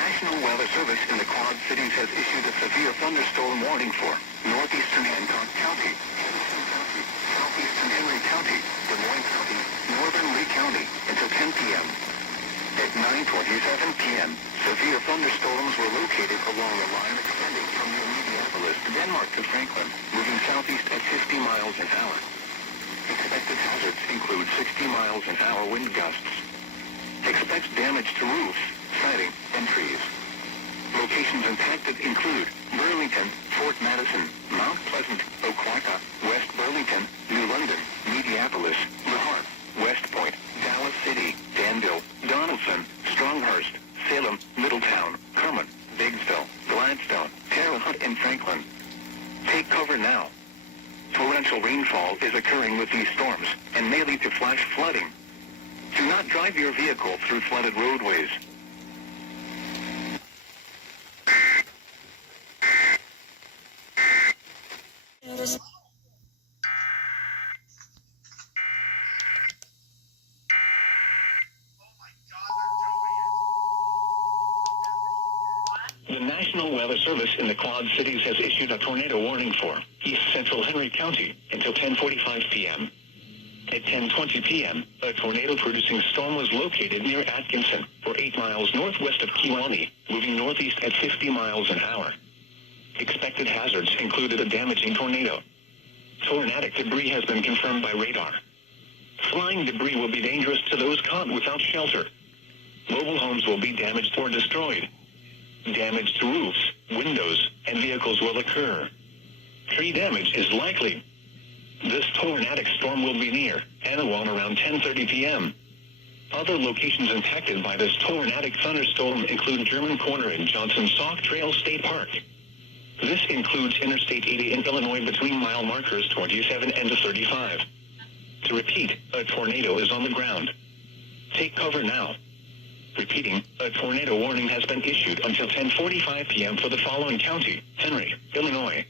National Weather Service in the Quad Cities has issued a severe thunderstorm warning for northeastern Hancock County, Henderson County, southeastern Henry County, Des Moines County, northern Lee County until 10 p.m. At 9:27 p.m., severe thunderstorms were located along a line extending from near Minneapolis to Denmark to Franklin, moving southeast at 50 miles an hour. Expected hazards include 60 miles an hour wind gusts. Expect damage to roofs, siding, and trees. Locations impacted include Burlington, Fort Madison, Mount Pleasant, Oquawka, West Burlington, New London, Mediapolis, La Harpe, West Point, Dallas City, Danville, Donaldson, Stronghurst, Salem, Middletown, Kerman, Biggsville, Gladstone, Terre Haute, and Franklin. Take cover now. Torrential rainfall is occurring with these storms and may lead to flash flooding. Do not drive your vehicle through flooded roadways. The National Weather Service in the Quad Cities has issued a tornado warning for East Central Henry County until 10:45 p.m. At 10:20 p.m., a tornado-producing storm was located near Atkinson, or 8 miles northwest of Kewaunee, moving northeast at 50 miles an hour. Expected hazards included a damaging tornado. Tornadic debris has been confirmed by radar. Flying debris will be dangerous to those caught without shelter. Mobile homes will be damaged or destroyed. Damage to roofs, windows, and vehicles will occur. Tree damage is likely. This tornadic storm will be near Anawan around 10:30 p.m. Other locations impacted by this tornadic thunderstorm include German Corner and Johnson Sauk Trail State Park. This includes Interstate 80 in Illinois between mile markers 27 and 35. To repeat, a tornado is on the ground. Take cover now. Repeating, a tornado warning has been issued until 10:45 p.m. for the following county: Henry, Illinois,